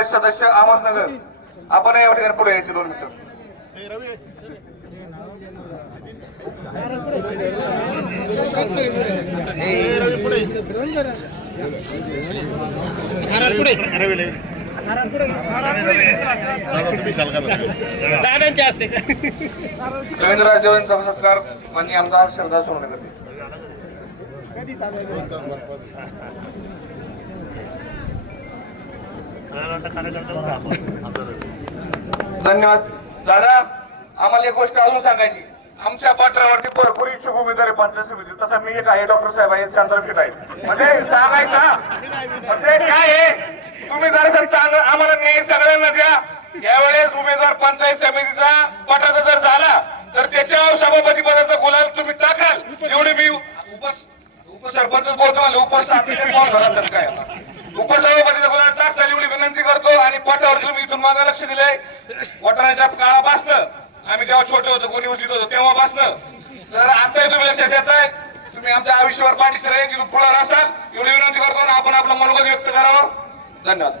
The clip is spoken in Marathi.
परिषद सदस्य अहमदनगर, आपण या ठिकाणी पुढे यायचे 2 मिनिटं. दादांचे असते रवींद्रराज जवळचा सत्कार माननीय आमदार शरदा सोनवणे. धन्यवाद दादा. आम्हाला एक गोष्ट अजून सांगायची, आमच्या पात्रावरती भरपूर इच्छुक उमेदवार आहे पंचायत समिती. तसा मी एक आहे, डॉक्टर साहेब आहे, शांतराव आहे. म्हणजे सांगायचं म्हणजे काय आहे, तुम्ही जर चांगलं आम्हाला न्याय सगळ्यांना द्या. यावेळेस उमेदवार पंचायत समितीचा पटाचा जर झाला तर त्याच्या सभापती पदाचा गुलाल तुम्ही टाकाल. एवढे मी उपसरपंच बोलतो, काय उपसभापतीचा गुलाल टाकाल एवढी विनंती करतो. आणि पटावर तुम्ही इथून मागे लक्ष दिलंय, वटाण्याच्या काळापासनं आम्ही जेव्हा छोटे होतो, कोणी उचित होतो तेव्हापासनं, तर आताही तुम्ही लक्षात येताय, तुम्ही आमच्या आयुष्यावर पाठीशी राहील तिथून पुढे असाल एवढी विनंती करतो. आपण आपलं मनोगत व्यक्त करावं. धन्यवाद.